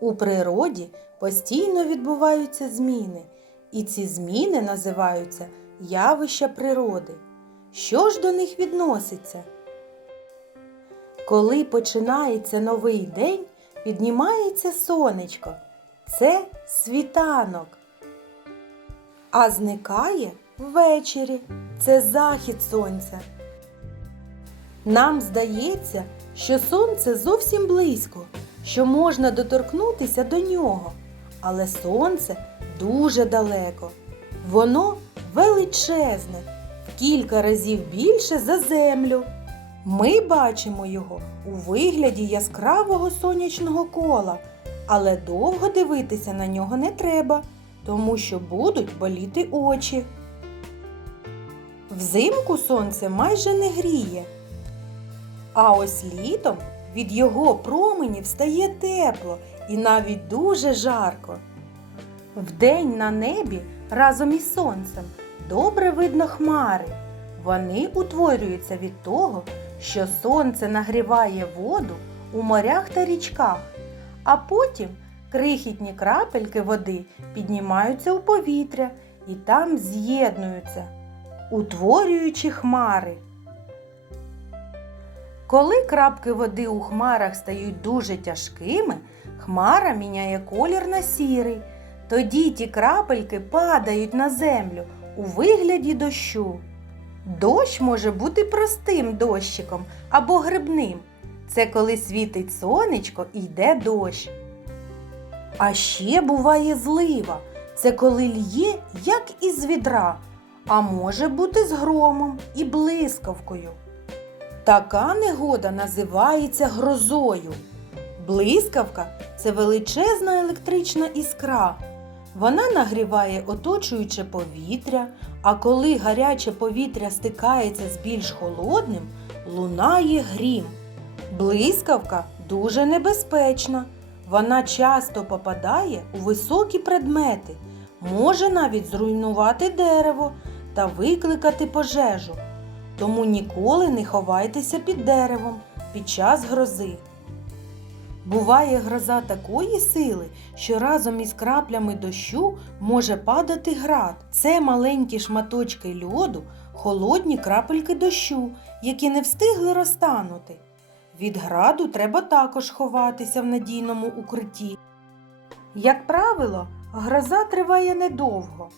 У природі постійно відбуваються зміни, і ці зміни називаються явища природи. Що ж до них відноситься? Коли починається новий день, піднімається сонечко. Це світанок. А зникає ввечері. Це захід сонця. Нам здається, що сонце зовсім близько, що можна доторкнутися до нього. Але сонце дуже далеко. Воно величезне, в кілька разів більше за землю. Ми бачимо його у вигляді яскравого сонячного кола, але довго дивитися на нього не треба, тому що будуть боліти очі. Взимку сонце майже не гріє. А ось літом від його променів стає тепло і навіть дуже жарко. Вдень на небі разом із сонцем добре видно хмари. Вони утворюються від того, що сонце нагріває воду у морях та річках, а потім крихітні крапельки води піднімаються у повітря і там з'єднуються, утворюючи хмари. Коли крапки води у хмарах стають дуже тяжкими, хмара міняє колір на сірий. Тоді ті крапельки падають на землю у вигляді дощу. Дощ може бути простим дощиком або грибним. Це коли світить сонечко і йде дощ. А ще буває злива. Це коли лє, як із відра, а може бути з громом і блискавкою. Така негода називається грозою. Блискавка це величезна електрична іскра. Вона нагріває оточуюче повітря, а коли гаряче повітря стикається з більш холодним, лунає грім. Блискавка дуже небезпечна. Вона часто попадає у високі предмети, може навіть зруйнувати дерево та викликати пожежу. Тому ніколи не ховайтеся під деревом під час грози. Буває гроза такої сили, що разом із краплями дощу може падати град. Це маленькі шматочки льоду, холодні крапельки дощу, які не встигли розтанути. Від граду треба також ховатися в надійному укритті. Як правило, гроза триває недовго.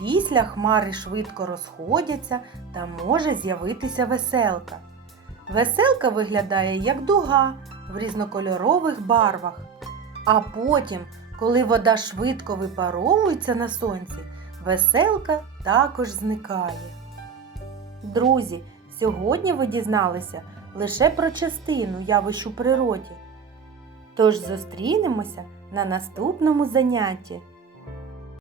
Після хмари швидко розходяться та може з'явитися веселка. Веселка виглядає як дуга в різнокольорових барвах. А потім, коли вода швидко випаровується на сонці, веселка також зникає. Друзі, сьогодні ви дізналися лише про частину явищ у природі. Тож зустрінемося на наступному занятті.